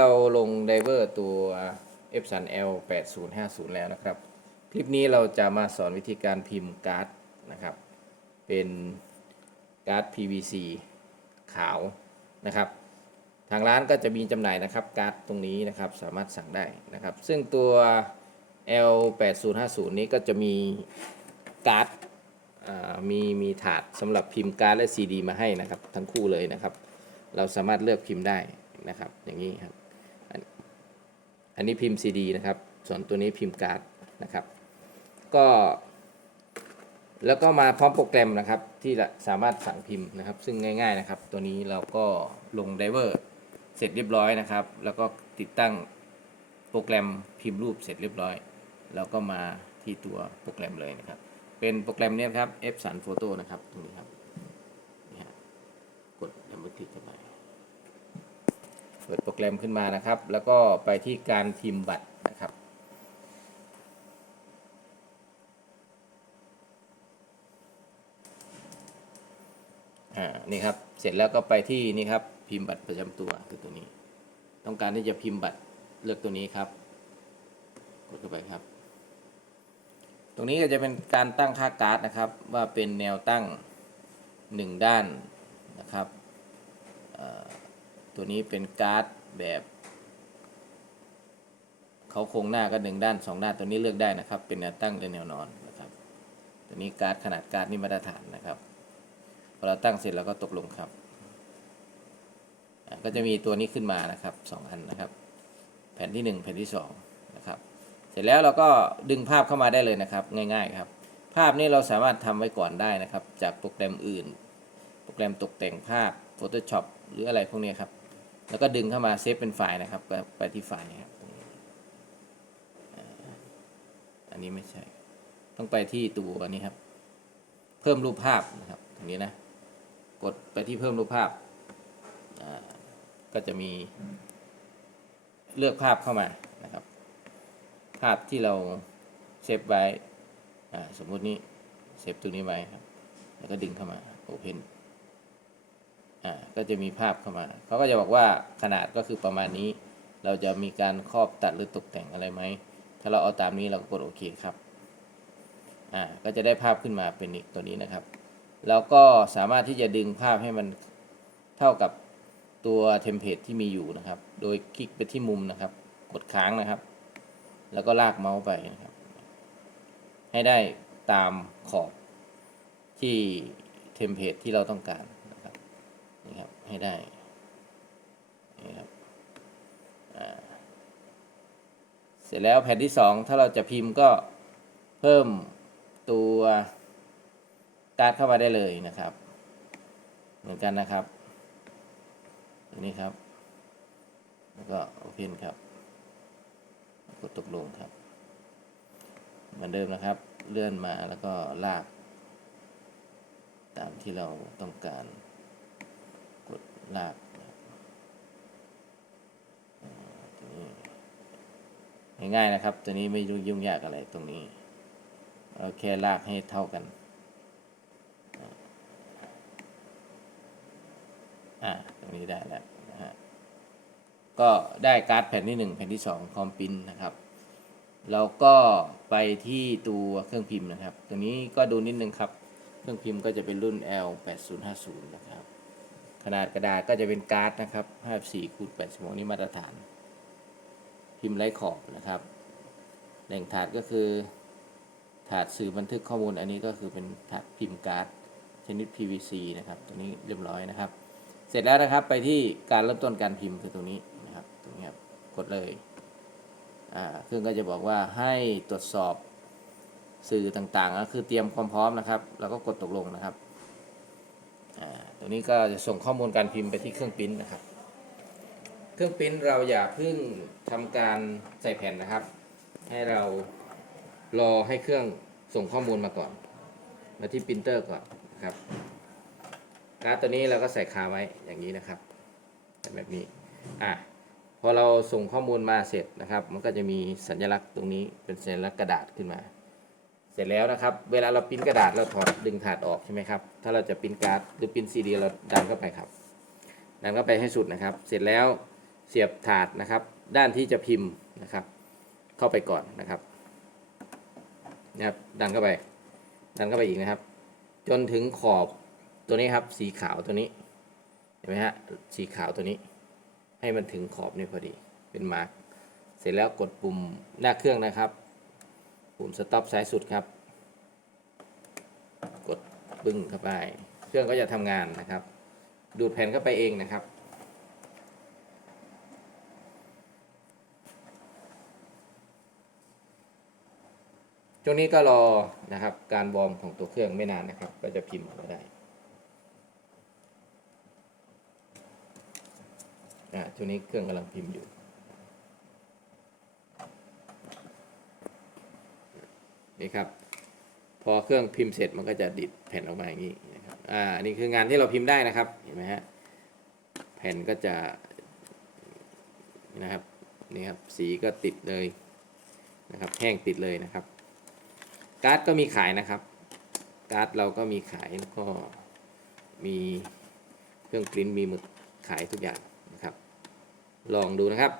เราลงไดเวอร์ตัว f 3 L 8050 แล้วนะครับ คลิปนี้เราจะมาสอนวิธีการพิมพ์การ์ดนะครับ เป็นการ์ด PVC ขาวนะครับ ทางร้านก็จะมีจำหน่ายนะครับการ์ดตรงนี้นะครับสามารถสั่งได้นะครับ ซึ่งตัว L 8050นี้ก็จะมีการ์ดมีมีถาดสำหรับพิมพ์การ์ดและ CD มาให้นะครับ ทั้งคู่เลยนะครับ เราสามารถเลือกพิมพ์ได้นะครับ อย่างนี้ครับ อันนี้พิมพ์ CD นะครับ ส่วนตัวนี้พิมพ์การ์ดนะครับ ก็ แล้วก็มาพร้อมโปรแกรมนะครับ ที่สามารถสั่งพิมพ์นะครับ ซึ่งง่าย ๆนะครับ ตัวนี้เราก็ลงไดเวอร์เสร็จเรียบร้อยนะครับ แล้วก็ติดตั้งโปรแกรมพิมพ์รูปเสร็จเรียบร้อย แล้วก็มาที่ตัวโปรแกรมเลยนะครับ เป็นโปรแกรมเนี้ครับ F สันโฟโต้นะครับตรงนี้ครับนี่ฮะกดดับเบิลคลิกเข้าไป ปิดโปรแกรมขึ้นมานะครับ แล้วก็ไปที่การพิมพ์บัตรนะครับ อ่า นี่ครับ เสร็จแล้วก็ไปที่นี่ครับ พิมพ์บัตรประจำตัวคือตัวนี้ ต้องการที่จะพิมพ์บัตรเลือกตัวนี้ครับ กดเข้าไปครับ ตรงนี้ก็จะเป็นการตั้งค่าการ์ดนะครับ ว่าเป็นแนวตั้ง 1 ด้านนะครับ ตัวนี้เป็นการ์ดแบบเขาโครงหน้าก็หนึ่งด้านสองด้านตัวนี้เลือกได้นะครับ เป็นแนวตั้งหรือแนวนอนนะครับ ตัวนี้การ์ดขนาดการ์ดนี่มาตรฐานนะครับพอเราตั้งเสร็จแล้วก็ตกลงครับ ก็จะมีตัวนี้ขึ้นมานะครับสองอันนะครับ แผ่นที่ 1 แผ่นที่2นะครับเสร็จแล้วเราก็ดึงภาพเข้ามาได้เลยนะครับ ง่ายๆครับ ภาพนี้เราสามารถทำไว้ก่อนได้นะครับ จากโปรแกรมอื่น โปรแกรมตกแต่งภาพ Photoshop หรืออะไรพวกนี้ครับ แล้วก็ดึงเข้ามาเซฟเป็นไฟล์นะครับไปที่ไฟล์นี้ครับอันนี้ไม่ใช่ ต้องไปที่ตัวนี้ครับ เพิ่มรูปภาพนะครับตรงนี้นะ กดไปที่เพิ่มรูปภาพอ่าก็จะมีเลือกภาพเข้ามานะครับ ภาพที่เราเซฟไว้อ่าสมมุตินี้เซฟตัวนี้ไว้ครับ แล้วก็ดึงเข้ามา Open อ่าก็จะมีภาพเข้ามา เขาก็จะบอกว่าขนาดก็คือประมาณนี้ เราจะมีการครอบตัดหรือตกแต่งอะไรไหม ถ้าเราเอาตามนี้เราก็กดโอเคครับ อ่า ก็จะได้ภาพขึ้นมาเป็นอีกตัวนี้นะครับ แล้วก็สามารถที่จะดึงภาพให้มันเท่ากับตัวเทมเพลตที่มีอยู่นะครับ โดยคลิกไปที่มุมนะครับ กดค้างนะครับ แล้วก็ลากเมาส์ไปนะครับ ให้ได้ตามขอบที่เทมเพลตที่เราต้องการ นะครับ ให้ได้นี่ครับเสร็จแล้วแผ่นที่สองถ้าเราจะพิมพ์ก็เพิ่มตัวการ์ดเข้ามาได้เลยนะครับ เหมือนกันนะครับตัวนี้ครับ แล้วก็โอเพนครับกดตกลงครับ เหมือนเดิมนะครับ เลื่อนมาแล้วก็ลาก ตามที่เราต้องการ กดลาคง่ายๆนะครับ ตัวนี้ไม่ยุ่งยากอะไรตรงนี้เราแค่ลากให้เท่ากันอ่าตรงนี้ได้แล้วนะฮะก็ได้การ์ดแผ่นที่ 1 แผ่นที่ 2 คอมพินนะครับแล้วก็ไปที่ตัวเครื่องพิมพ์นะครับ ตัวนี้ก็ดูนิดนึงครับ เครื่องพิมพ์ก็จะเป็นรุ่น L 8050 นะครับ ขนาดกระดาษก็จะเป็นการ์ดนะครับ54คูณ80นี่มาตรฐาน พิมพ์ไร้ขอบนะครับ แหล่งถาดก็คือ ถาดสื่อบันทึกข้อมูล อันนี้ก็คือเป็นถาดพิมพ์การ์ดชนิด PVC นะครับ ตัวนี้เรียบร้อยนะครับ เสร็จแล้วนะครับไปที่การเริ่มต้นการพิมพ์คือตรงนี้นะครับ ตรงนี้ครับ กดเลยอ่าเครื่องก็จะบอกว่าให้ตรวจสอบสื่อต่างๆ ก็คือเตรียมความพร้อมนะครับ แล้วก็กดตกลงนะครับ ตรงนี้ก็จะส่งข้อมูลการพิมพ์ไปที่เครื่องปริ้นนะครับ เครื่องปริ้นเราอย่าเพิ่งทำการใส่แผ่นนะครับ ให้เรารอให้เครื่องส่งข้อมูลมาก่อน มาที่ปรินเตอร์ก่อนนะครับการ์ดตัวนี้เราก็ใส่คาไว้อย่างนี้นะครับแบบนี้อะพอเราส่งข้อมูลมาเสร็จนะครับ มันก็จะมีสัญลักษณ์ตรงนี้เป็นสัญลักษณ์กระดาษขึ้นมา เสร็จแล้วนะครับ เวลาเราปริ้นกระดาษเราถอดดึงถาดออกใช่ไหมครับ ถ้าเราจะปริ้นการ์ดหรือปริ้นซีดีเราดันเข้าไปครับ ดันเข้าไปให้สุดนะครับ เสร็จแล้วเสียบถาดนะครับ ด้านที่จะพิมพ์นะครับ เข้าไปก่อนนะครับนะครับ ดันเข้าไป ดันเข้าไปอีกนะครับ จนถึงขอบตัวนี้ครับ สีขาวตัวนี้ เห็นไหมฮะ สีขาวตัวนี้ ให้มันถึงขอบนี่พอดี เป็นมาร์กเสร็จแล้วกดปุ่มหน้าเครื่องนะครับ ปุ่มสต็อปซ้ายสุดครับ กดปึ้งเข้าไป เครื่องก็จะทำงานนะครับ ดูดแผ่นเข้าไปเองนะครับ ช่วงนี้ก็รอนะครับ การวอร์มของตัวเครื่องไม่นานนะครับ ก็จะพิมพ์ออกมาได้อ่าช่วงนี้เครื่องกำลังพิมพ์อยู่ นี่ครับ พอเครื่องพิมพ์เสร็จมันก็จะดิดแผ่นออกมาอย่างนี้นะครับ อ่า นี่คืองานที่เราพิมพ์ได้นะครับ เห็นไหมฮะ แผ่นก็จะนี่นะครับ นี่ครับ สีก็ติดเลยนะครับ แห้งติดเลยนะครับ การ์ดก็มีขายนะครับ การ์ดเราก็มีขายแล้วก็มีเครื่องปริ้นมีหมึกขายทุกอย่างนะครับ ลองดูนะครับ